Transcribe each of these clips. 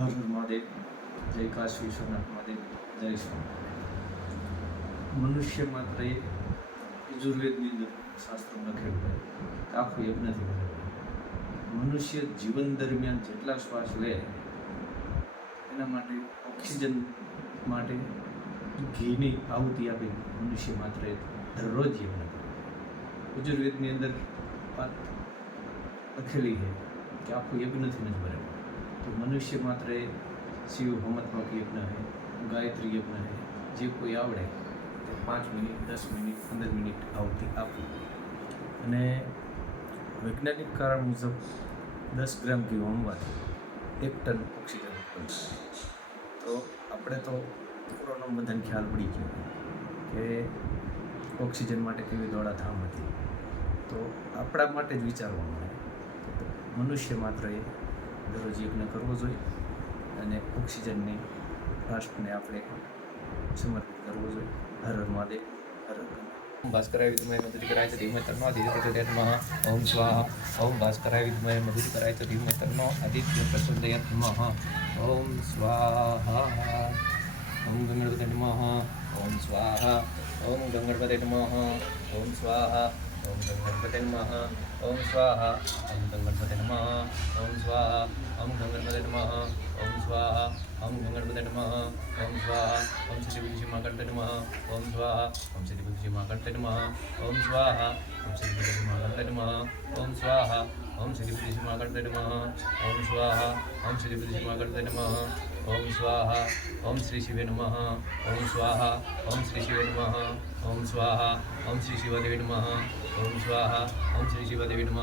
હર હર મહાદેવ જય કાશી વિશ્વનાથ મહાદેવ જય સ્વામી મનુષ્ય માત્ર એ યજુર્વેદની અંદર શાસ્ત્ર લખેલું આખું યજ્ઞ નથી બનેલું મનુષ્ય જીવન દરમિયાન જેટલા શ્વાસ લે, એના માટે ઓક્સિજન માટે ઘીની આહુતિ આપી મનુષ્ય માત્ર એ દરરોજ યજ્ઞ યજુર્વેદની અંદર વાત લખેલી છે કે આખું યજ્ઞથી નથી બનેલું મનુષ્ય માત્ર એ શિવ હોમાત્મક યજ્ઞ છે ગાયત્રી યજ્ઞ છે જે કોઈ આવડે, તે પાંચ મિનિટ, દસ મિનિટ, પંદર મિનિટ આવતી આપવી. અને વૈજ્ઞાનિક કારણ મુજબ દસ ગ્રામ ઘી હોમવાથી એક ટન ઓક્સિજન ઉત્પન્ન તો આપણે તો પૂરોનો બધાને ખ્યાલ પડી ગયો કે ઓક્સિજન માટે કેવી દોડાધામ હતી. તો આપણા માટે જ વિચારવાનું મનુષ્ય માત્ર એ દરરોજ યજ્ઞ કરવો જોઈએ અને ઓક્સિજનની રાષ્ટ્રને આપણે સમર્પિત કરવો જોઈએ. હર હર મહાદેવ, હર હર ગંગા. ઓમ ભાસ્કરાય કરાય તો ધીમે તન્નો આદિત્ય પ્રચોદયાત નમઃ ઓમ સ્વાહા. ઓમ ભાસ્કરાય મદદ મધુકરાય તો ધીમે તન્નો આદિત્ય પ્રચોદયાત નમઃ ઓમ સ્વાહા. ઓમ ગંગણપતિ નમઃ ઓમ સ્વાહા. ઓમ ગંગણપતિ નમઃ ઓમ સ્વાહા. ઓમ ગંગણપતે નમઃ ઓમ સ્વાહા ઓમ ગંગણપતે નમઃ ઓમ સ્વાહા ઓમ ગંગણપતે નમઃ ઓમ સ્વાહા ઓમ ગંગણપતે નમઃ ઓમ સ્વાહા ઓમ શ્રી બુદ્ધિ મહાગણપતે નમઃ ઓમ સ્વાહા ઓમ શ્રી બુદ્ધિ મહાગણપતે નમઃ ઓમ સ્વાહા ઓમ શ્રી બુદ્ધિ મહાગણપતે નમઃ ઓમ સ્વાહા ઓમ શ્રી મહાગણપતે નમઃ ઓમ સ્વાહા ઓમ શ્રી મહાગણપતે નમઃ ઓમ સ્વાહા ઓમ શ્રી શિવે નમઃ ઓમ સ્વાહા ઓમ શ્રી શિવે નમઃ ઓમ સ્વાહા ઓમ શ્રી શિવદેવે નમઃ ઓમ સ્વાહા ઓમ શ્રી શિવદેવે નમઃ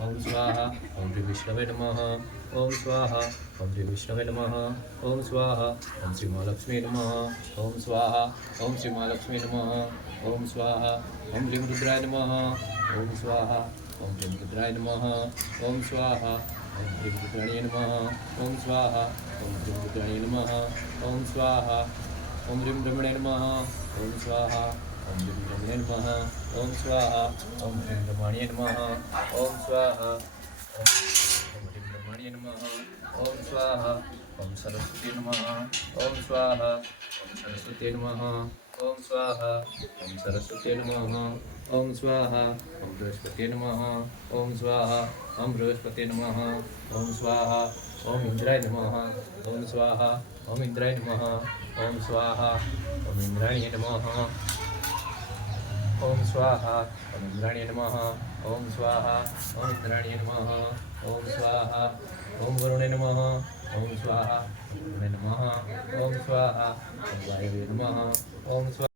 ઓમ સ્વાહા ઓમ શ્રી વિષ્ણવે નમઃ ઓમ સ્વાહા ઓમ શ્રી વિષ્ણવે નમઃ ઓમ સ્વાહા ઓમ શ્રી મહાલક્ષ્મી નમઃ ઓમ સ્વાહા ઓમ શ્રી મહાલક્ષ્મી નમઃ ઓમ સ્વાહા ઓમ શ્રી રુદ્રાય નમઃ ઓમ સ્વાહા ઓમ શ્રી રુદ્રાય નમઃ ઓમ સ્વાહા ઓમ શ્રી રુદ્રાણ્ય નમઃ ઓમ સ્વાહા ઓમ શ્રી રુદ્રાણ્ય નમઃ ઓમ સ્વાહા ઓમ રીમ રમણે નમઃ ઓમ સ્વાહા ઓમ રીમ રમણે નમઃ ઓમ સ્વાહા ઓમ રીમ રમાણ્ય નમઃ ઓમ સ્વાહા ઓમ ઓમ રીમ નમઃ ઓમ સ્વાહા ઓમ સરસ્વતી નમઃ ઓમ સ્વાહા ઓમ સરસ્વતી નમઃ ઓમ સ્વાહા ઓમ સરસ્વતી નમઃ ઓમ સ્વાહા ઓમ બૃહસ્પતિ નમઃ ઓમ સ્વાહા ઓમ બૃહસ્પતિ નમઃ ઓમ સ્વાહા ઓમ ઇન્દ્રાય નમઃ ઓમ સ્વાહા ઓમ ઇન્દ્રાય નમઃ ઓમ સ્વાહા ઓમ ઇન્દ્રાણ્ય નમઃ ઓમ સ્વાહા ઓમ ઇન્દ્રાણ્ય નમઃ ઓમ સ્વાહા ઓમ ઇન્દ્રાણ્ય નમઃ ઓમ સ્વાહા ઓમ વરુણે નમઃ ઓમ સ્વાહા વરુણે નમઃ ઓમ સ્વાહા ઓમ વાયવે નમઃ ઓમ સ્વાહા